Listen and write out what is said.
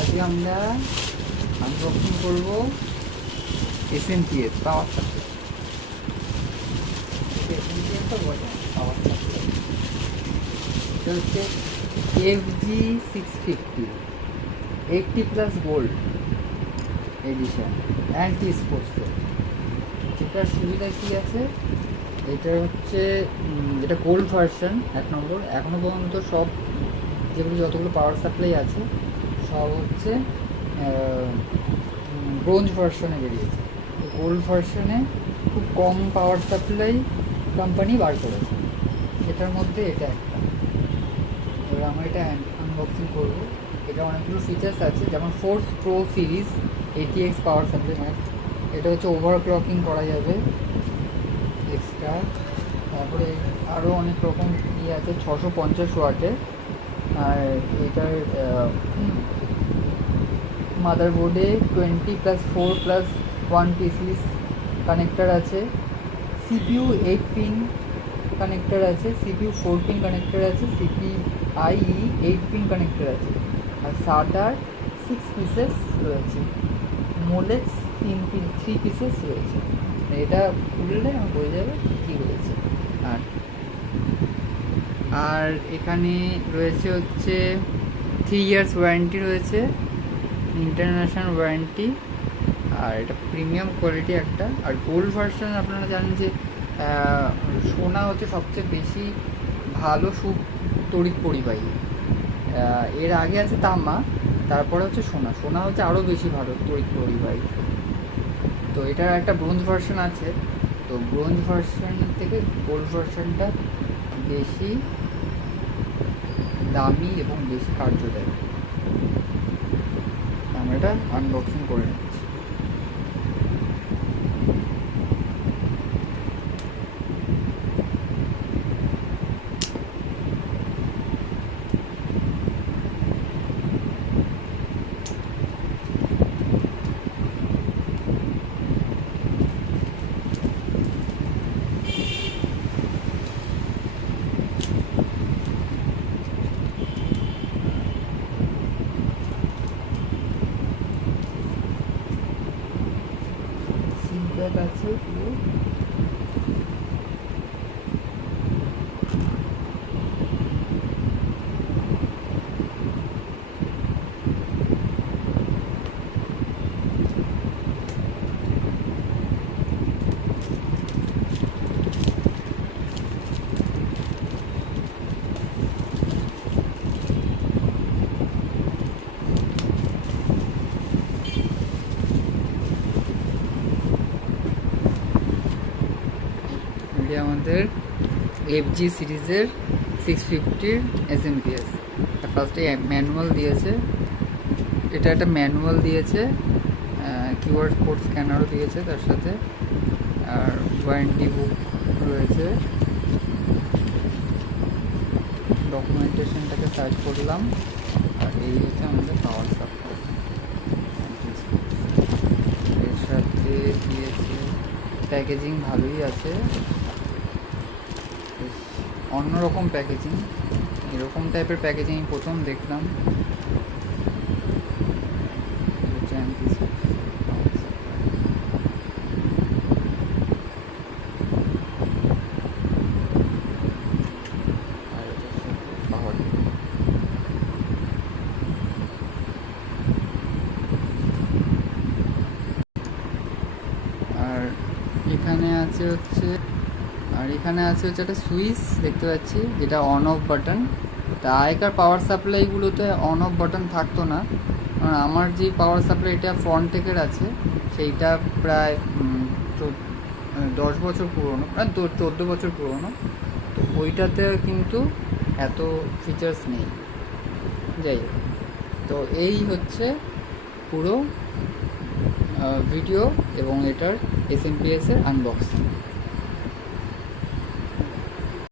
আজকে আমরা আনবক্সিং করব এসএমপিএস পাওয়ার সাপ্লাই। এসএমপিএস তো বলে পাওয়ার সাপ্লাই। এটা হচ্ছে FG650 80+ গোল্ড এডিশন অ্যান্টি স্পোর্টসের। এটার সুবিধা কী আছে? এটা হচ্ছে এটা গোল্ড ভার্সন 1 নম্বর। এখনও পর্যন্ত সব যেগুলো যতগুলো পাওয়ার সাপ্লাই আছে সব হচ্ছে ব্রোঞ্জ ভার্সনে বেরিয়েছে। গোল্ড ভার্সনে খুব কম পাওয়ার সাপ্লাই কোম্পানি বার করেছে, এটার মধ্যে এটা একটা। এবার আমরা এটা আনবক্সিং করবো। এটা অনেকগুলো ফিচার্স আছে, যেমন force pro series ATX power supply, মানে এটা হচ্ছে ওভারক্লকিং করা যাবে এক্সট্রা। তারপরে আরও অনেক রকম ইয়ে আছে, 650 ওয়াটের। আর এটার মাদারবোর্ডে 20+4+1 পিসিস কানেক্টার আছে, CPU 8 পিন কানেক্টার আছে, CPU 4 পিন কানেক্টার আছে, CPIe 8 পিন কানেক্টার আছে, আর SATA 6 পিসেস রয়েছে, মোলেক্স 3 পিসেস রয়েছে। এটা খুললে আমার বোঝা যাবে কী রয়েছে। আর এখানে রয়েছে হচ্ছে 3 ইয়ার্স ওয়ারেন্টি রয়েছে, ইন্টারন্যাশনাল ওয়ারেন্টি। আর এটা প্রিমিয়াম কোয়ালিটি একটা। আর গোল্ড ভার্সন আপনারা জানেন যে সোনা হচ্ছে সবচেয়ে বেশি ভালো তড়িৎ পরিবাহী। এর আগে আছে তামা, তারপরে হচ্ছে সোনা। সোনা হচ্ছে আরও বেশি ভালো তড়িৎ পরিবাহী। তো এটার একটা ব্রোঞ্জ ভার্সন আছে। তো ব্রোঞ্জ ভার্সন থেকে গোল্ড ভার্সনটা বেশি দামি এবং বেশি কার্যদায়ী। আমরা এটা আনবক্সিং করে নিচ্ছি। সিলপ্যাক আছে পুরো। আমাদের FG সিরিজের 650 SMPS। ফার্স্টে ম্যানুয়াল দিয়েছে, এটা একটা ম্যানুয়াল দিয়েছে, কিউআর কোড স্ক্যানারও দিয়েছে তার সাথে, আর ওয়ারেন্টি বুক রয়েছে। ডকুমেন্টেশনটাকে সার্চ করলাম, আর এই হচ্ছে আমাদের পাওয়ার সাপ্লাই। এর সাথে দিয়েছে প্যাকেজিং, ভালোই আছে, অন্যরকম প্যাকেজিং। এরকম টাইপের প্যাকেজিং প্রথম দেখলাম। আর এখানে আছে হচ্ছে একটা সুইচ দেখতে পাচ্ছি, যেটা অন অফ বাটন। তা আগেকার পাওয়ার সাপ্লাইগুলোতে অন অফ বাটন থাকতো না, কারণ আমার যে পাওয়ার সাপ্লাই এটা ফ্রন্টেকের আছে, সেইটা প্রায় 10 বছর পুরনো, প্রায় 14 বছর পুরনো। তো ওইটাতে কিন্তু এত ফিচার্স নেই। যাই হোক, তো এই হচ্ছে পুরো ভিডিও এবং এটার SMPS এর আনবক্সিং।